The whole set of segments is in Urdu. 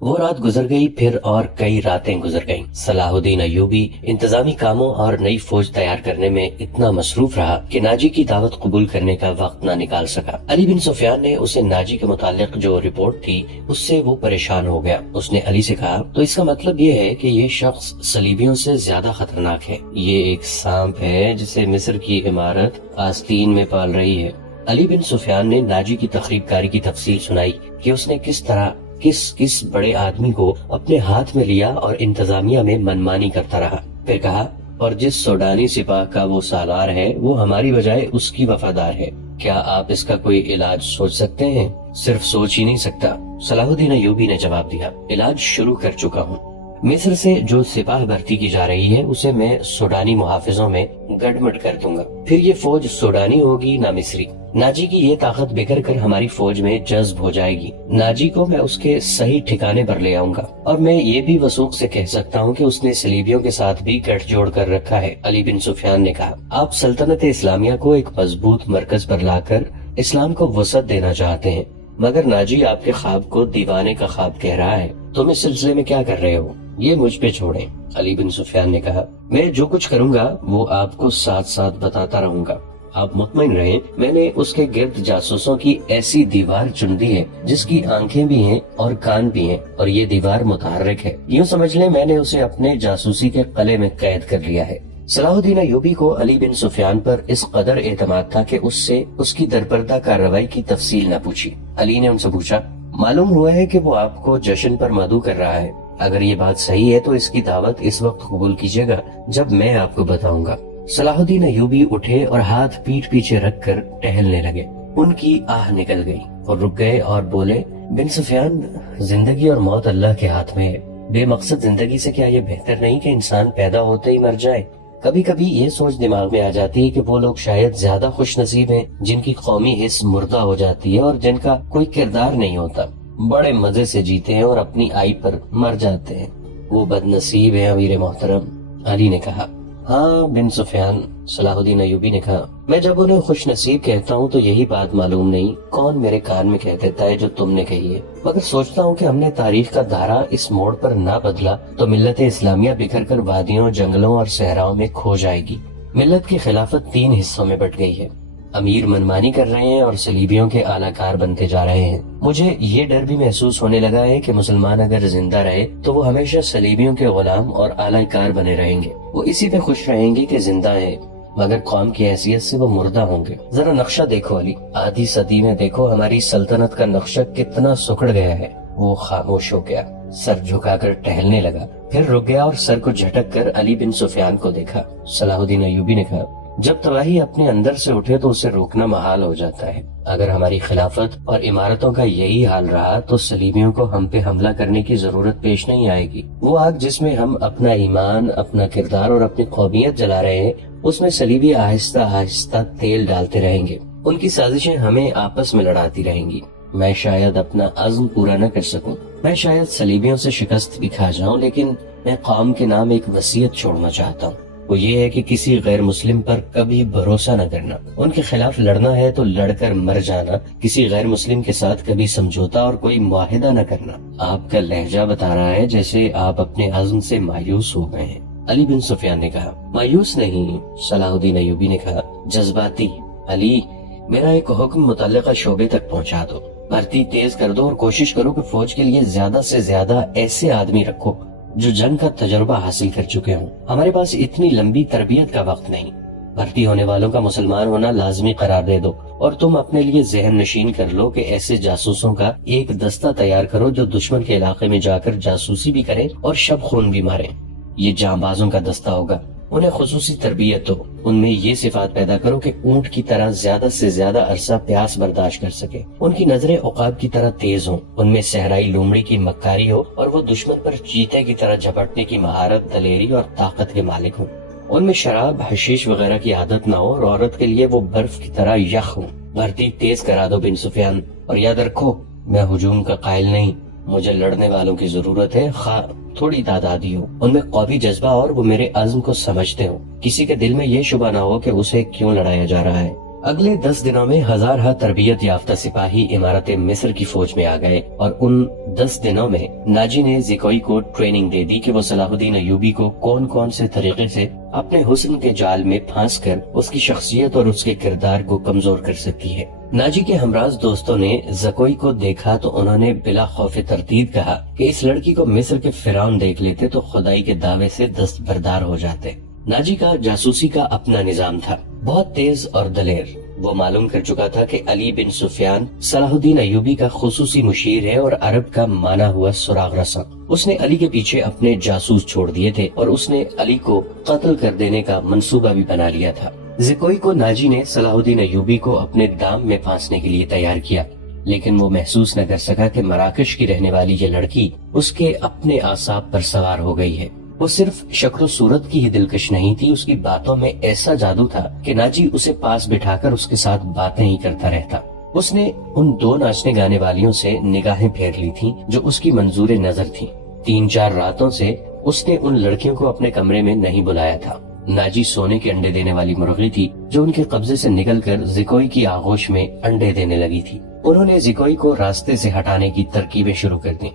وہ رات گزر گئی، پھر اور کئی راتیں گزر گئیں۔ صلاح الدین ایوبی انتظامی کاموں اور نئی فوج تیار کرنے میں اتنا مصروف رہا کہ ناجی کی دعوت قبول کرنے کا وقت نہ نکال سکا۔ علی بن سفیان نے اسے ناجی کے متعلق جو رپورٹ تھی اس سے وہ پریشان ہو گیا۔ اس نے علی سے کہا، تو اس کا مطلب یہ ہے کہ یہ شخص صلیبیوں سے زیادہ خطرناک ہے، یہ ایک سانپ ہے جسے مصر کی عمارت آستین میں پال رہی ہے۔ علی بن سفیان نے ناجی کی تخریب کاری کی تفصیل سنائی کہ اس نے کس طرح کس بڑے آدمی کو اپنے ہاتھ میں لیا اور انتظامیہ میں منمانی کرتا رہا۔ پھر کہا، اور جس سوڈانی سپاہ کا وہ سالار ہے وہ ہماری بجائے اس کی وفادار ہے، کیا آپ اس کا کوئی علاج سوچ سکتے ہیں؟ صرف سوچ ہی نہیں سکتا، صلاح الدین ایوبی نے جواب دیا، علاج شروع کر چکا ہوں۔ مصر سے جو سپاہ بھرتی کی جا رہی ہے اسے میں سوڈانی محافظوں میں گڑمٹ کر دوں گا، پھر یہ فوج سوڈانی ہوگی نہ مصری۔ ناجی کی یہ طاقت بکھر کر ہماری فوج میں جذب ہو جائے گی۔ ناجی کو میں اس کے صحیح ٹھکانے پر لے آؤں گا، اور میں یہ بھی وثوق سے کہہ سکتا ہوں کہ اس نے صلیبیوں کے ساتھ بھی گٹھ جوڑ کر رکھا ہے۔ علی بن سفیان نے کہا، آپ سلطنت اسلامیہ کو ایک مضبوط مرکز پر لا کر اسلام کو وسعت دینا چاہتے ہیں، مگر ناجی آپ کے خواب کو دیوانے کا خواب کہہ رہا ہے۔ تم اس سلسلے میں کیا کر رہے ہو؟ یہ مجھ پہ چھوڑیں۔ علی بن سفیان نے کہا، میں جو کچھ کروں گا وہ آپ کو ساتھ ساتھ بتاتا رہوں گا، آپ مطمئن رہیں۔ میں نے اس کے گرد جاسوسوں کی ایسی دیوار چن دی ہے جس کی آنکھیں بھی ہیں اور کان بھی ہیں، اور یہ دیوار متحرک ہے۔ یوں سمجھ لیں میں نے اسے اپنے جاسوسی کے قلعے میں قید کر لیا ہے۔ صلاح الدین ایوبی کو علی بن سفیان پر اس قدر اعتماد تھا کہ اس سے اس کی درپردہ کارروائی کی تفصیل نہ پوچھی۔ علی نے ان سے پوچھا، معلوم ہوا ہے کہ وہ آپ کو جشن پر مدعو کر رہا ہے، اگر یہ بات صحیح ہے تو اس کی دعوت اس وقت قبول کیجیے گا جب میں آپ کو بتاؤں گا۔ صلاح الدین ایوبی اٹھے اور ہاتھ پیٹھ پیچھے رکھ کر ٹہلنے لگے۔ ان کی آہ نکل گئی اور رک گئے اور بولے، بن سفیان، زندگی اور موت اللہ کے ہاتھ میں ہے۔ بے مقصد زندگی سے کیا یہ بہتر نہیں کہ انسان پیدا ہوتے ہی مر جائے؟ کبھی کبھی یہ سوچ دماغ میں آ جاتی ہے کہ وہ لوگ شاید زیادہ خوش نصیب ہیں جن کی قومی حص مردہ ہو جاتی ہے اور جن کا کوئی کردار نہیں ہوتا، بڑے مزے سے جیتے ہیں اور اپنی آئی پر مر جاتے ہیں۔ وہ بد نصیب ہے امیر محترم، علی نے کہا۔ ہاں بن سفیان، صلاح الدین ایوبی نے کہا، میں جب انہیں خوش نصیب کہتا ہوں تو یہی بات معلوم نہیں کون میرے کان میں کہہ دیتا ہے جو تم نے کہی ہے، مگر سوچتا ہوں کہ ہم نے تاریخ کا دھارا اس موڑ پر نہ بدلا تو ملت اسلامیہ بکھر کر وادیوں، جنگلوں اور صحراؤں میں کھو جائے گی۔ ملت کی خلافت 3 حصوں میں بٹ گئی ہے، امیر منمانی کر رہے ہیں اور صلیبیوں کے اعلی کار بنتے جا رہے ہیں۔ مجھے یہ ڈر بھی محسوس ہونے لگا ہے کہ مسلمان اگر زندہ رہے تو وہ ہمیشہ صلیبیوں کے غلام اور اعلی کار بنے رہیں گے۔ وہ اسی پہ خوش رہیں گے کہ زندہ ہیں، مگر قوم کی حیثیت سے وہ مردہ ہوں گے۔ ذرا نقشہ دیکھو علی، آدھی صدی میں دیکھو ہماری سلطنت کا نقشہ کتنا سکڑ گیا ہے۔ وہ خاموش ہو گیا، سر جھکا کر ٹہلنے لگا، پھر رک گیا اور سر کو جھٹک کر علی بن سفیان کو دیکھا۔ صلاح الدین ایوبی نے کہا، جب تباہی اپنے اندر سے اٹھے تو اسے روکنا محال ہو جاتا ہے۔ اگر ہماری خلافت اور عمارتوں کا یہی حال رہا تو صلیبیوں کو ہم پہ حملہ کرنے کی ضرورت پیش نہیں آئے گی۔ وہ آگ جس میں ہم اپنا ایمان، اپنا کردار اور اپنی قومیت جلا رہے ہیں، اس میں صلیبی آہستہ آہستہ تیل ڈالتے رہیں گے۔ ان کی سازشیں ہمیں آپس میں لڑاتی رہیں گی۔ میں شاید اپنا عزم پورا نہ کر سکوں، میں شاید صلیبیوں سے شکست بھی کھا جاؤں، لیکن میں قوم کے نام ایک وصیت چھوڑنا چاہتا ہوں۔ وہ یہ ہے کہ کسی غیر مسلم پر کبھی بھروسہ نہ کرنا، ان کے خلاف لڑنا ہے تو لڑ کر مر جانا، کسی غیر مسلم کے ساتھ کبھی سمجھوتا اور کوئی معاہدہ نہ کرنا۔ آپ کا لہجہ بتا رہا ہے جیسے آپ اپنے عزم سے مایوس ہو گئے ہیں۔ علی بن سفیان نے کہا، مایوس نہیں، صلاح الدین ایوبی نے کہا، جذباتی۔ علی، میرا ایک حکم متعلقہ شعبے تک پہنچا دو، بھرتی تیز کر دو اور کوشش کرو کہ فوج کے لیے زیادہ سے زیادہ ایسے آدمی رکھو جو جنگ کا تجربہ حاصل کر چکے ہوں۔ ہمارے پاس اتنی لمبی تربیت کا وقت نہیں۔ بھرتی ہونے والوں کا مسلمان ہونا لازمی قرار دے دو، اور تم اپنے لیے ذہن نشین کر لو کہ ایسے جاسوسوں کا ایک دستہ تیار کرو جو دشمن کے علاقے میں جا کر جاسوسی بھی کریں اور شب خون بھی ماریں۔ یہ جانبازوں کا دستہ ہوگا، انہیں خصوصی تربیت دو، ان میں یہ صفات پیدا کرو کہ اونٹ کی طرح زیادہ سے زیادہ عرصہ پیاس برداشت کر سکے، ان کی نظریں عقاب کی طرح تیز ہوں، ان میں صحرائی لومڑی کی مکاری ہو اور وہ دشمن پر چیتے کی طرح جھپٹنے کی مہارت، دلیری اور طاقت کے مالک ہوں، ان میں شراب، حشیش وغیرہ کی عادت نہ ہو اور عورت کے لیے وہ برف کی طرح یخ ہوں۔ بھرتی تیز کرا دو بن سفیان، اور یاد رکھو میں ہجوم کا قائل نہیں، مجھے لڑنے والوں کی ضرورت ہے، خواہ تھوڑی تعدادی ہو، ان میں قوی جذبہ اور وہ میرے عزم کو سمجھتے ہو، کسی کے دل میں یہ شبہ نہ ہو کہ اسے کیوں لڑایا جا رہا ہے۔ اگلے 10 دنوں میں ہزارہ تربیت یافتہ سپاہی امارت مصر کی فوج میں آ گئے اور ان 10 دنوں میں ناجی نے زکوئی کو ٹریننگ دے دی کہ وہ صلاح الدین ایوبی کو کون کون سے طریقے سے اپنے حسن کے جال میں پھانس کر اس کی شخصیت اور اس کے کردار کو کمزور کر سکتی ہے۔ ناجی کے ہمراز دوستوں نے زکوئی کو دیکھا تو انہوں نے بلا خوف تردید کہا کہ اس لڑکی کو مصر کے فرعون دیکھ لیتے تو خدائی کے دعوے سے دستبردار ہو جاتے۔ ناجی کا جاسوسی کا اپنا نظام تھا، بہت تیز اور دلیر۔ وہ معلوم کر چکا تھا کہ علی بن سفیان صلاح الدین ایوبی کا خصوصی مشیر ہے اور عرب کا مانا ہوا سراغ رساں۔ اس نے علی کے پیچھے اپنے جاسوس چھوڑ دیے تھے اور اس نے علی کو قتل کر دینے کا منصوبہ بھی بنا لیا تھا۔ زکوئی کو ناجی نے صلاح الدین ایوبی کو اپنے دام میں پھانسنے کے لیے تیار کیا، لیکن وہ محسوس نہ کر سکا کہ مراکش کی رہنے والی یہ لڑکی اس کے اپنے اعصاب پر سوار ہو گئی ہے۔ وہ صرف شکل و صورت کی ہی دلکش نہیں تھی، اس کی باتوں میں ایسا جادو تھا کہ ناجی اسے پاس بٹھا کر اس کے ساتھ باتیں ہی کرتا رہتا۔ اس نے ان 2 ناچنے گانے والیوں سے نگاہیں پھیر لی تھیں جو اس کی منظور نظر تھیں۔ 3-4 راتوں سے اس نے ان لڑکیوں کو اپنے کمرے میں نہیں بلایا تھا۔ ناجی سونے کے انڈے دینے والی مرغی تھی جو ان کے قبضے سے نکل کر زکوئی کی آغوش میں انڈے دینے لگی تھی۔ انہوں نے زکوئی کو راستے سے ہٹانے کی ترکیبیں شروع کر دیں۔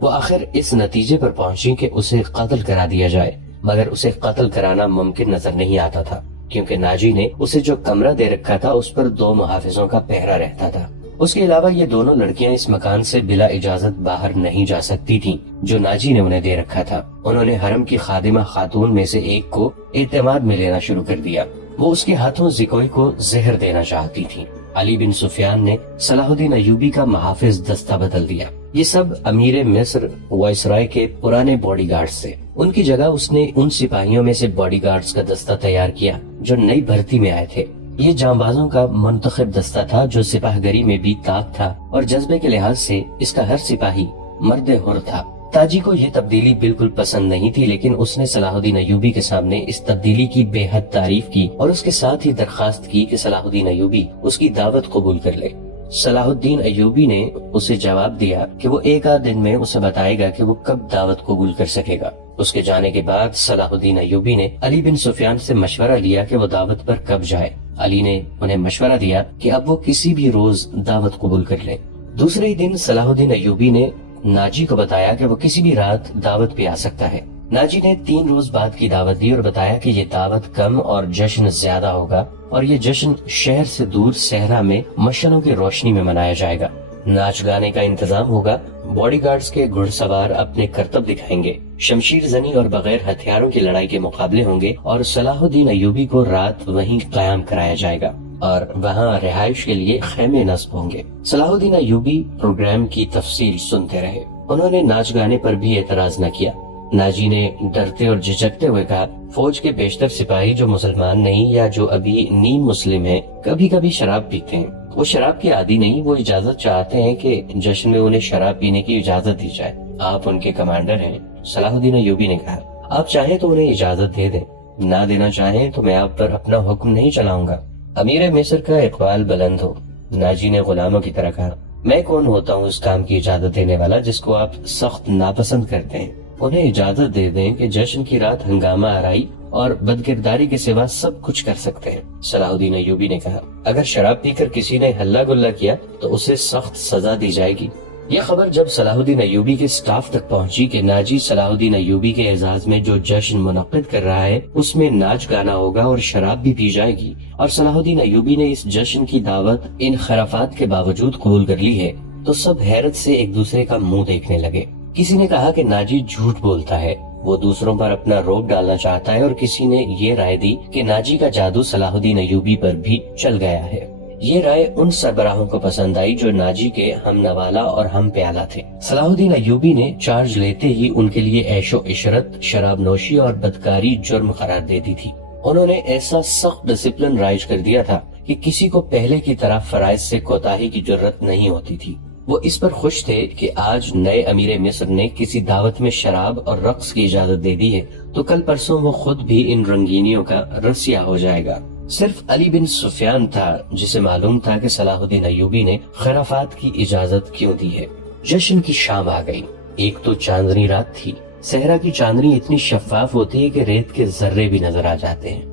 وہ آخر اس نتیجے پر پہنچی کہ اسے قتل کرا دیا جائے، مگر اسے قتل کرانا ممکن نظر نہیں آتا تھا کیونکہ ناجی نے اسے جو کمرہ دے رکھا تھا اس پر 2 محافظوں کا پہرا رہتا تھا۔ اس کے علاوہ یہ دونوں لڑکیاں اس مکان سے بلا اجازت باہر نہیں جا سکتی تھیں جو ناجی نے انہیں دے رکھا تھا۔ انہوں نے حرم کی خادمہ خاتون میں سے ایک کو اعتماد میں لینا شروع کر دیا۔ وہ اس کے ہاتھوں زکوئی کو زہر دینا چاہتی تھی۔ علی بن سفیان نے صلاح الدین ایوبی کا محافظ دستہ بدل دیا۔ یہ سب امیر مصر وائسرائے کے پرانے باڈی گارڈز سے۔ ان کی جگہ اس نے ان سپاہیوں میں سے باڈی گارڈز کا دستہ تیار کیا جو نئی بھرتی میں آئے تھے۔ یہ جانبازوں کا منتخب دستہ تھا جو سپاہ گری میں بھی طاق تھا اور جذبے کے لحاظ سے اس کا ہر سپاہی مرد حر تھا۔ تاجی کو یہ تبدیلی بالکل پسند نہیں تھی، لیکن اس نے صلاح الدین ایوبی کے سامنے اس تبدیلی کی بے حد تعریف کی اور اس کے ساتھ ہی درخواست کی کہ صلاح الدین ایوبی اس کی دعوت قبول کر لے۔ صلاح الدین ایوبی نے اسے جواب دیا کہ وہ 1 آدھ دن میں اسے بتائے گا کہ وہ کب دعوت قبول کر سکے گا۔ اس کے جانے کے بعد صلاح الدین ایوبی نے علی بن سفیان سے مشورہ لیا کہ وہ دعوت پر کب جائے۔ علی نے انہیں مشورہ دیا کہ اب وہ کسی بھی روز دعوت قبول کر لیں۔ دوسرے ہی دن صلاح الدین ایوبی نے ناجی کو بتایا کہ وہ کسی بھی رات دعوت پہ آ سکتا ہے۔ ناجی نے 3 روز بعد کی دعوت دی اور بتایا کہ یہ دعوت کم اور جشن زیادہ ہوگا اور یہ جشن شہر سے دور صحرا میں مشعلوں کی روشنی میں منایا جائے گا۔ ناچ گانے کا انتظام ہوگا، باڈی گارڈز کے گھڑ سوار اپنے کرتب دکھائیں گے، شمشیر زنی اور بغیر ہتھیاروں کی لڑائی کے مقابلے ہوں گے اور صلاح الدین ایوبی کو رات وہیں قیام کرایا جائے گا اور وہاں رہائش کے لیے خیمے نصب ہوں گے۔ صلاح الدین ایوبی پروگرام کی تفصیل سنتے رہے۔ انہوں نے ناچ گانے پر بھی اعتراض نہ کیا۔ ناجی نے ڈرتے اور جھجکتے ہوئے کہا، فوج کے بیشتر سپاہی جو مسلمان نہیں یا جو ابھی نیم مسلم ہیں کبھی کبھی شراب پیتے ہیں۔ وہ شراب کے عادی نہیں، وہ اجازت چاہتے ہیں کہ جشن میں انہیں شراب پینے کی اجازت دی جائے۔ آپ ان کے کمانڈر ہیں۔ صلاح الدین ایوبی نے کہا، آپ چاہیں تو انہیں اجازت دے دیں، نہ دینا چاہیں تو میں آپ پر اپنا حکم نہیں چلاؤں گا۔ امیر مصر کا اقبال بلند ہو۔ ناجی نے غلاموں کی طرح کہا، میں کون ہوتا ہوں اس کام کی اجازت دینے والا جس کو آپ سخت ناپسند کرتے ہیں؟ انہیں اجازت دے دیں کہ جشن کی رات ہنگامہ آرائی اور بدکرداری کے سوا سب کچھ کر سکتے ہیں۔ صلاح الدین ایوبی نے کہا، اگر شراب پی کر کسی نے ہلہ گلہ کیا تو اسے سخت سزا دی جائے گی۔ یہ خبر جب صلاح الدین ایوبی کے سٹاف تک پہنچی کہ ناجی صلاح الدین ایوبی کے اعزاز میں جو جشن منعقد کر رہا ہے اس میں ناچ گانا ہوگا اور شراب بھی پی جائے گی، اور صلاح الدین ایوبی نے اس جشن کی دعوت ان خرافات کے باوجود قبول کر لی ہے، تو سب حیرت سے ایک دوسرے کا منہ دیکھنے لگے۔ کسی نے کہا کہ ناجی جھوٹ بولتا ہے، وہ دوسروں پر اپنا روب ڈالنا چاہتا ہے، اور کسی نے یہ رائے دی کہ ناجی کا جادو صلاح الدین ایوبی پر بھی چل گیا ہے۔ یہ رائے ان سربراہوں کو پسند آئی جو ناجی کے ہم نوالا اور ہم پیالہ تھے۔ صلاح الدین ایوبی نے چارج لیتے ہی ان کے لیے عیش و عشرت، شراب نوشی اور بدکاری جرم قرار دے دی تھی۔ انہوں نے ایسا سخت ڈسپلن رائج کر دیا تھا کہ کسی کو پہلے کی طرح فرائض سے کوتاہی کی جرت نہیں ہوتی تھی۔ وہ اس پر خوش تھے کہ آج نئے امیر مصر نے کسی دعوت میں شراب اور رقص کی اجازت دے دی ہے تو کل پرسوں وہ خود بھی ان رنگینیوں کا رسیا ہو جائے گا۔ صرف علی بن سفیان تھا جسے معلوم تھا کہ صلاح الدین ایوبی نے خرافات کی اجازت کیوں دی ہے۔ جشن کی شام آ گئی۔ ایک تو چاندنی رات تھی۔ صحرا کی چاندنی اتنی شفاف ہوتی ہے کہ ریت کے ذرے بھی نظر آ جاتے ہیں۔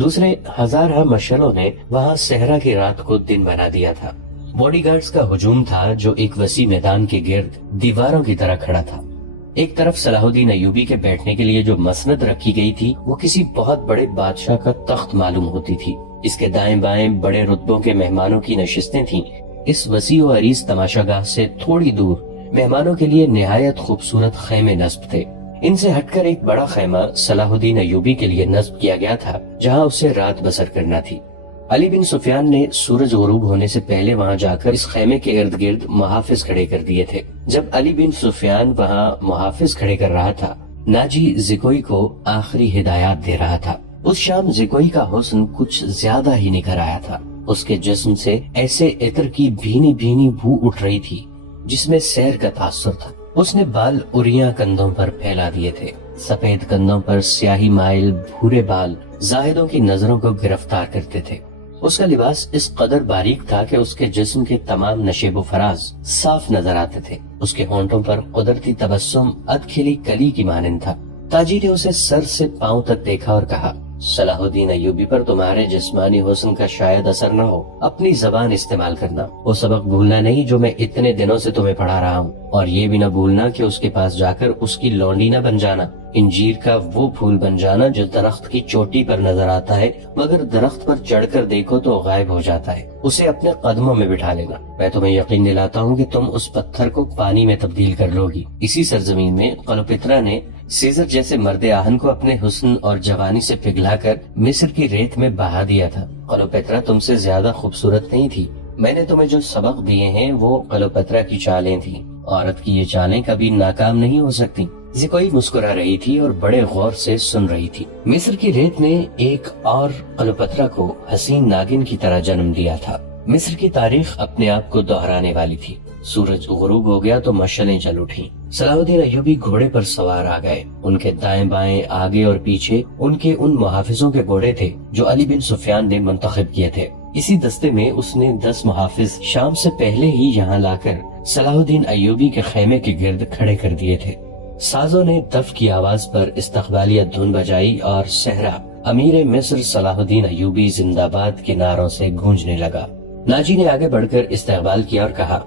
دوسرے ہزارہ مشلوں نے وہاں صحرا کی رات کو دن بنا دیا تھا۔ باڈی گارڈز کا ہجوم تھا جو ایک وسیع میدان کے گرد دیواروں کی طرح کھڑا تھا۔ ایک طرف صلاح الدین ایوبی کے بیٹھنے کے لیے جو مسند رکھی گئی تھی وہ کسی بہت بڑے بادشاہ کا تخت معلوم ہوتی تھی۔ اس کے دائیں بائیں بڑے رتبوں کے مہمانوں کی نشستیں تھیں۔ اس وسیع و عریض تماشا گاہ سے تھوڑی دور مہمانوں کے لیے نہایت خوبصورت خیمے نصب تھے۔ ان سے ہٹ کر ایک بڑا خیمہ صلاح الدین ایوبی کے لیے نصب کیا گیا تھا جہاں اسے رات بسر کرنا تھی۔ علی بن سفیان نے سورج غروب ہونے سے پہلے وہاں جا کر اس خیمے کے ارد گرد محافظ کھڑے کر دیے تھے۔ جب علی بن سفیان وہاں محافظ کھڑے کر رہا تھا، ناجی زکوئی کو آخری ہدایات دے رہا تھا۔ اس شام زکوئی کا حسن کچھ زیادہ ہی نکھر آیا تھا۔ اس کے جسم سے ایسے عطر کی بھینی بھینی بو اٹھ رہی تھی جس میں سیر کا تاثر تھا۔ اس نے بال اریاں کندھوں پر پھیلا دیے تھے۔ سفید کندھوں پر سیاہی مائل بھورے بال زاہدوں کی نظروں کو گرفتار کرتے تھے۔ اس کا لباس اس قدر باریک تھا کہ اس کے جسم کے تمام نشیب و فراز صاف نظر آتے تھے۔ اس کے ہونٹوں پر قدرتی تبسم اد کھلی کلی کی مانند تھا۔ تاجی نے اسے سر سے پاؤں تک دیکھا اور کہا، صلاح الدین ایوبی پر تمہارے جسمانی حسن کا شاید اثر نہ ہو، اپنی زبان استعمال کرنا۔ وہ سبق بھولنا نہیں جو میں اتنے دنوں سے تمہیں پڑھا رہا ہوں، اور یہ بھی نہ بھولنا کہ اس کے پاس جا کر اس کی لونڈی نہ بن جانا، انجیر کا وہ پھول بن جانا جو درخت کی چوٹی پر نظر آتا ہے مگر درخت پر چڑھ کر دیکھو تو غائب ہو جاتا ہے۔ اسے اپنے قدموں میں بٹھا لینا۔ میں تمہیں یقین دلاتا ہوں کہ تم اس پتھر کو پانی میں تبدیل کر لو گی۔ اسی سرزمین میں کلوپترا نے سیزر جیسے مرد آہن کو اپنے حسن اور جوانی سے پگھلا کر مصر کی ریت میں بہا دیا تھا۔ کلوپترا تم سے زیادہ خوبصورت نہیں تھی۔ میں نے تمہیں جو سبق دیے ہیں وہ کلوپترا کی چالیں تھیں۔ عورت کی یہ چالیں کبھی ناکام نہیں ہو سکتی۔ زکوئی مسکرا رہی تھی اور بڑے غور سے سن رہی تھی۔ مصر کی ریت نے ایک اور کلوپترا کو حسین ناگن کی طرح جنم دیا تھا۔ مصر کی تاریخ اپنے آپ کو دہرانے والی تھی۔ سورج غروب ہو گیا تو مشعلیں جل اٹھیں۔ صلاح الدین ایوبی گھوڑے پر سوار آ گئے۔ ان کے دائیں بائیں آگے اور پیچھے ان کے ان محافظوں کے گھوڑے تھے جو علی بن سفیان نے منتخب کیے تھے۔ اسی دستے میں اس نے 10 محافظ شام سے پہلے ہی یہاں لا کر صلاح الدین ایوبی کے خیمے کے گرد کھڑے کر دیے تھے۔ سازوں نے دف کی آواز پر استقبالیہ دھن بجائی اور صحرا امیر مصر صلاح الدین ایوبی زندہ باد کے نعروں سے گونجنے لگا۔ ناجی نے آگے بڑھ کر استقبال کیا اور کہا،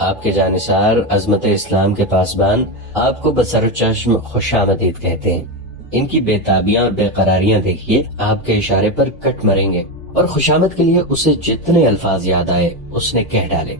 آپ کے جانثار عظمت اسلام کے پاسبان آپ کو بسر چشم خوش آمدید کہتے ہیں۔ ان کی بے تابیاں اور بے قراریاں دیکھیے، آپ کے اشارے پر کٹ مریں گے۔ اور خوشامد کے لیے اسے جتنے الفاظ یاد آئے اس نے کہہ ڈالے۔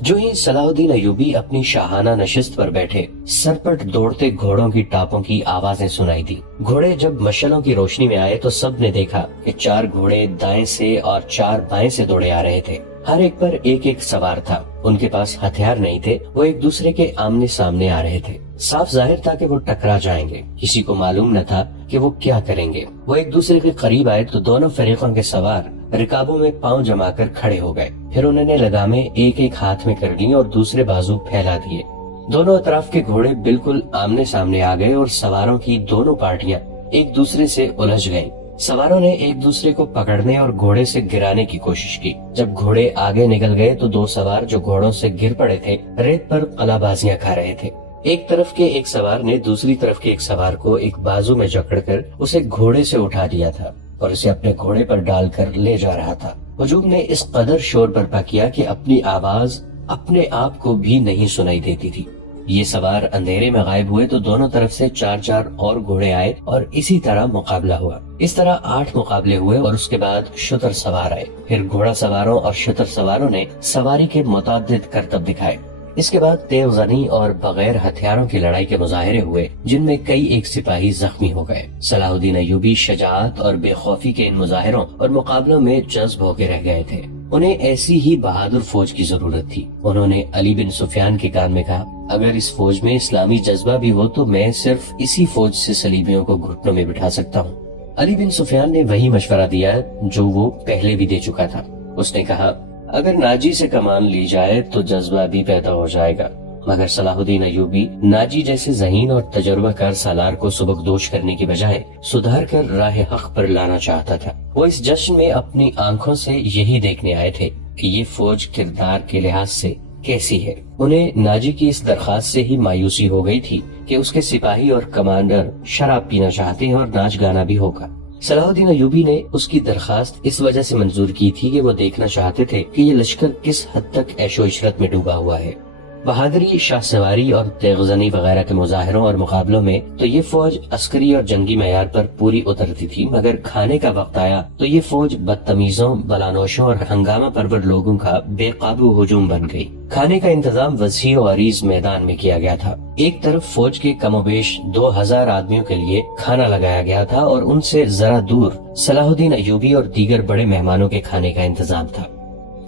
جو ہی صلاح الدین ایوبی اپنی شاہانہ نشست پر بیٹھے، سرپٹ دوڑتے گھوڑوں کی ٹاپوں کی آوازیں سنائی دی۔ گھوڑے جب مشعلوں کی روشنی میں آئے تو سب نے دیکھا کہ 4 گھوڑے دائیں سے اور 4 بائیں سے دوڑے آ رہے تھے۔ ہر ایک پر ایک ایک سوار تھا۔ ان کے پاس ہتھیار نہیں تھے، وہ ایک دوسرے کے آمنے سامنے آ رہے تھے۔ صاف ظاہر تھا کہ وہ ٹکرا جائیں گے۔ کسی کو معلوم نہ تھا کہ وہ کیا کریں گے۔ وہ ایک دوسرے کے قریب آئے تو دونوں فریقوں کے سوار رکابوں میں پاؤں جما کر کھڑے ہو گئے۔ پھر انہوں نے لگامیں ایک ایک ہاتھ میں کر لی اور دوسرے بازو پھیلا دیے۔ دونوں اطراف کے گھوڑے بالکل آمنے سامنے آ گئے اور سواروں کی دونوں پارٹیاں ایک دوسرے سے الجھ گئیں۔ سواروں نے ایک دوسرے کو پکڑنے اور گھوڑے سے گرانے کی کوشش کی۔ جب گھوڑے آگے نکل گئے تو 2 سوار جو گھوڑوں سے گر پڑے تھے ریت پر قلع بازیاں کھا رہے تھے۔ ایک طرف کے ایک سوار نے دوسری طرف کے ایک سوار کو ایک بازو میں جکڑ کر اسے گھوڑے سے اٹھا دیا تھا اور اسے اپنے گھوڑے پر ڈال کر لے جا رہا تھا۔ ہجوم نے اس قدر شور برپا کیا کہ اپنی آواز اپنے آپ کو بھی نہیں سنائی دیتی تھی۔ یہ سوار اندھیرے میں غائب ہوئے تو دونوں طرف سے 4 اور گھوڑے آئے اور اسی طرح مقابلہ ہوا۔ اس طرح 8 مقابلے ہوئے اور اس کے بعد شتر سوار آئے۔ پھر گھوڑا سواروں اور شتر سواروں نے سواری کے متعدد کرتب دکھائے۔ اس کے بعد تیغ زنی اور بغیر ہتھیاروں کی لڑائی کے مظاہرے ہوئے جن میں کئی ایک سپاہی زخمی ہو گئے۔ صلاح الدین ایوبی شجاعت اور بے خوفی کے ان مظاہروں اور مقابلوں میں جذب ہو کے رہ گئے تھے۔ انہیں ایسی ہی بہادر فوج کی ضرورت تھی۔ انہوں نے علی بن سفیان کے کان میں کہا، اگر اس فوج میں اسلامی جذبہ بھی ہو تو میں صرف اسی فوج سے صلیبیوں کو گھٹنوں میں بٹھا سکتا ہوں۔ علی بن سفیان نے وہی مشورہ دیا جو وہ پہلے بھی دے چکا تھا۔ اس نے کہا، اگر ناجی سے کمان لی جائے تو جذبہ بھی پیدا ہو جائے گا، مگر صلاح الدین ایوبی ناجی جیسے ذہین اور تجربہ کار سالار کو سبکدوش کرنے کی بجائے سدھار کر راہ حق پر لانا چاہتا تھا۔ وہ اس جشن میں اپنی آنکھوں سے یہی دیکھنے آئے تھے کہ یہ فوج کردار کے لحاظ سے کیسی ہے۔ انہیں ناجی کی اس درخواست سے ہی مایوسی ہو گئی تھی کہ اس کے سپاہی اور کمانڈر شراب پینا چاہتے ہیں اور ناچ گانا بھی ہوگا۔ صلاح الدین ایوبی نے اس کی درخواست اس وجہ سے منظور کی تھی کہ وہ دیکھنا چاہتے تھے کہ یہ لشکر کس حد تک عیش و عشرت میں ڈوبا ہوا ہے۔ بہادری، شاہ سواری اور تیغ زنی وغیرہ کے مظاہروں اور مقابلوں میں تو یہ فوج عسکری اور جنگی معیار پر پوری اترتی تھی، مگر کھانے کا وقت آیا تو یہ فوج بدتمیزوں، بلانوشوں اور ہنگامہ پرور لوگوں کا بے قابو ہجوم بن گئی۔ کھانے کا انتظام وسیع و عریض میدان میں کیا گیا تھا۔ ایک طرف فوج کے کم و بیش 2000 آدمیوں کے لیے کھانا لگایا گیا تھا اور ان سے ذرا دور صلاح الدین ایوبی اور دیگر بڑے مہمانوں کے کھانے کا انتظام تھا۔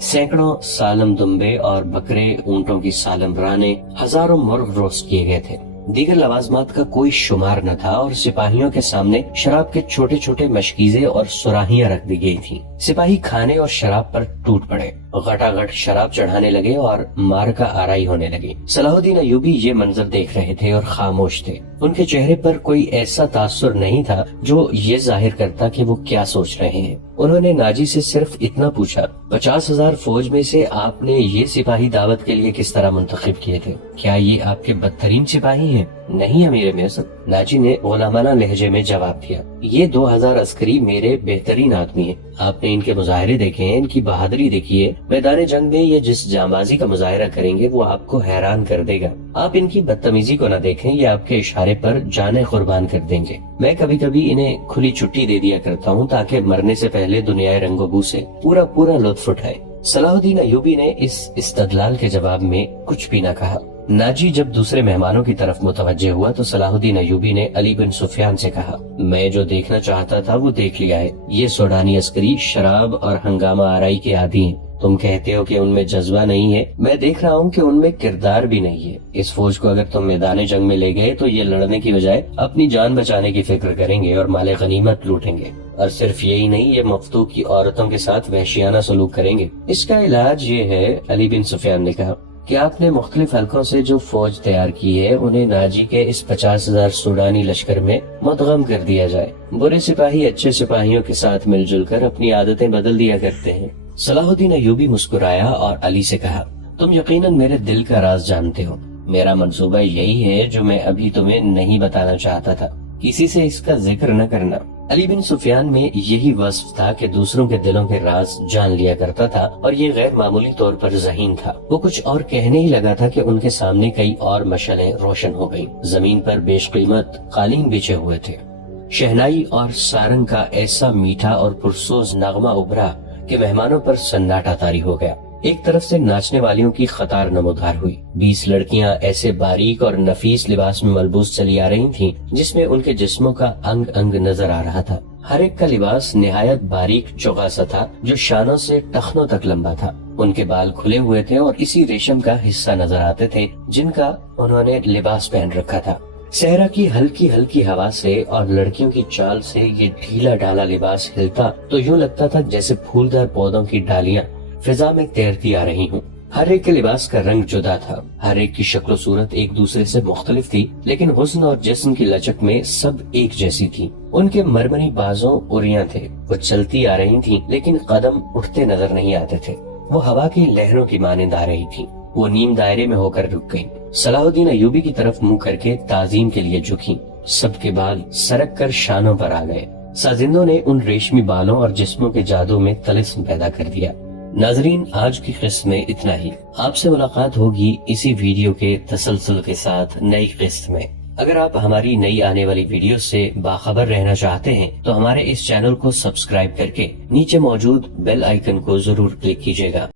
سینکڑوں سالم دمبے اور بکرے، اونٹوں کی سالم رانیں، ہزاروں مرغ روسٹ کیے گئے تھے۔ دیگر لوازمات کا کوئی شمار نہ تھا اور سپاہیوں کے سامنے شراب کے چھوٹے چھوٹے مشکیزیں اور سراہیاں رکھ دی گئی تھیں۔ سپاہی کھانے اور شراب پر ٹوٹ پڑے، غٹاغٹ شراب چڑھانے لگے اور مارکا آرائی ہونے لگی۔ صلاح الدین ایوبی یہ منظر دیکھ رہے تھے اور خاموش تھے۔ ان کے چہرے پر کوئی ایسا تاثر نہیں تھا جو یہ ظاہر کرتا کہ وہ کیا سوچ رہے ہیں۔ انہوں نے ناجی سے صرف اتنا پوچھا، 50,000 فوج میں سے آپ نے یہ سپاہی دعوت کے لیے کس طرح منتخب کیے تھے؟ کیا یہ آپ کے بدترین سپاہی ہیں؟ نہیں امیر مصر، ناجی نے غلامانہ لہجے میں جواب دیا، یہ 2000 عسکری میرے بہترین آدمی ہیں۔ آپ نے ان کے مظاہرے دیکھے ہیں، ان کی بہادری دیکھیے۔ میدان جنگ میں یہ جس جانبازی کا مظاہرہ کریں گے وہ آپ کو حیران کر دے گا۔ آپ ان کی بدتمیزی کو نہ دیکھیں، یہ آپ کے اشارے پر جانیں قربان کر دیں گے۔ میں کبھی کبھی انہیں کھلی چھٹی دے دیا کرتا ہوں تاکہ مرنے سے پہلے دنیا رنگ و بو سے پورا لطف اٹھائے۔ صلاح الدین ایوبی نے اس استدلال کے جواب میں کچھ بھی نہ کہا۔ ناجی جب دوسرے مہمانوں کی طرف متوجہ ہوا تو صلاح الدین ایوبی نے علی بن سفیان سے کہا، میں جو دیکھنا چاہتا تھا وہ دیکھ لیا ہے۔ یہ سوڈانی عسکری شراب اور ہنگامہ آرائی کے عادی ہیں۔ تم کہتے ہو کہ ان میں جذبہ نہیں ہے، میں دیکھ رہا ہوں کہ ان میں کردار بھی نہیں ہے۔ اس فوج کو اگر تم میدان جنگ میں لے گئے تو یہ لڑنے کی بجائے اپنی جان بچانے کی فکر کریں گے اور مال غنیمت لوٹیں گے، اور صرف یہی نہیں، یہ مفتوح کی عورتوں کے ساتھ وحشیانہ سلوک کریں گے۔ اس کا علاج یہ ہے، علی بن سفیان نے کہا، کہ آپ نے مختلف حلقوں سے جو فوج تیار کی ہے انہیں ناجی کے اس 50,000 سوڈانی لشکر میں مدغم کر دیا جائے۔ برے سپاہی اچھے سپاہیوں کے ساتھ مل جل کر اپنی عادتیں بدل دیا کرتے ہیں۔ صلاح الدین ایوبی مسکرایا اور علی سے کہا، تم یقیناً میرے دل کا راز جانتے ہو۔ میرا منصوبہ یہی ہے جو میں ابھی تمہیں نہیں بتانا چاہتا تھا، کسی سے اس کا ذکر نہ کرنا۔ علی بن سفیان میں یہی وصف تھا کہ دوسروں کے دلوں کے راز جان لیا کرتا تھا، اور یہ غیر معمولی طور پر ذہین تھا۔ وہ کچھ اور کہنے ہی لگا تھا کہ ان کے سامنے کئی اور مشعلیں روشن ہو گئیں۔ زمین پر بیش قیمت قالین بچھے ہوئے تھے۔ شہنائی اور سارنگ کا ایسا میٹھا اور پرسوز نغمہ ابھرا کہ مہمانوں پر سناٹا طاری ہو گیا۔ ایک طرف سے ناچنے والیوں کی قطار نمودار ہوئی۔ 20 لڑکیاں ایسے باریک اور نفیس لباس میں ملبوس چلی آ رہی تھیں جس میں ان کے جسموں کا انگ انگ نظر آ رہا تھا۔ ہر ایک کا لباس نہایت باریک چوغا سا تھا جو شانوں سے ٹخنوں تک لمبا تھا۔ ان کے بال کھلے ہوئے تھے اور اسی ریشم کا حصہ نظر آتے تھے جن کا انہوں نے لباس پہن رکھا تھا۔ صحرا کی ہلکی ہلکی ہوا سے اور لڑکیوں کی چال سے یہ ڈھیلا ڈھالا لباس ہلتا تو یوں لگتا تھا جیسے پھولدار پودوں کی ڈالیاں فضا میں تیرتی آ رہی ہوں۔ ہر ایک کے لباس کا رنگ جدا تھا، ہر ایک کی شکل و صورت ایک دوسرے سے مختلف تھی، لیکن حسن اور جسم کی لچک میں سب ایک جیسی تھی۔ ان کے مرمری بازوں اریاں تھے، وہ چلتی آ رہی تھیں لیکن قدم اٹھتے نظر نہیں آتے تھے۔ وہ ہوا کی لہروں کی مانند آ رہی تھی۔ وہ نیم دائرے میں ہو کر رک گئیں۔ صلاح الدین ایوبی کی طرف منہ کر کے تعظیم کے لیے جھکیں۔ سب کے بال سرک کر شانوں پر آ گئے۔ سازندوں نے ان ریشمی بالوں اور جسموں کے جادو میں طلسم پیدا کر دیا۔ ناظرین، آج کی قسط میں اتنا ہی۔ آپ سے ملاقات ہوگی اسی ویڈیو کے تسلسل کے ساتھ نئی قسط میں۔ اگر آپ ہماری نئی آنے والی ویڈیو سے باخبر رہنا چاہتے ہیں تو ہمارے اس چینل کو سبسکرائب کر کے نیچے موجود بیل آئیکن کو ضرور کلک کیجیے گا۔